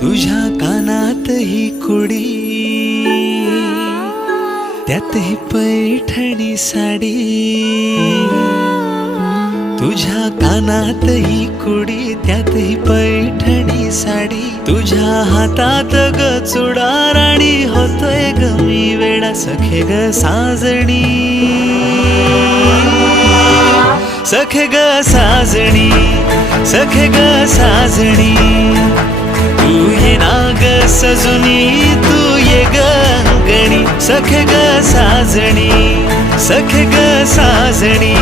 तुझ्या कानात ही कुडी, त्यात ही पैठणी साडी. तुझ्या कानात ही कुडी, त्यात ही पैठणी साडी. तुझ्या हातात ग चुडा राणी, होतोय ग मी वेडा सखे ग साजणी. सखे ग साजणी, सखे ग साजणी. तू ये ना ग सजुनी, तू ये ग अंगणी. सखे ग साजणी, सखे ग साजणी.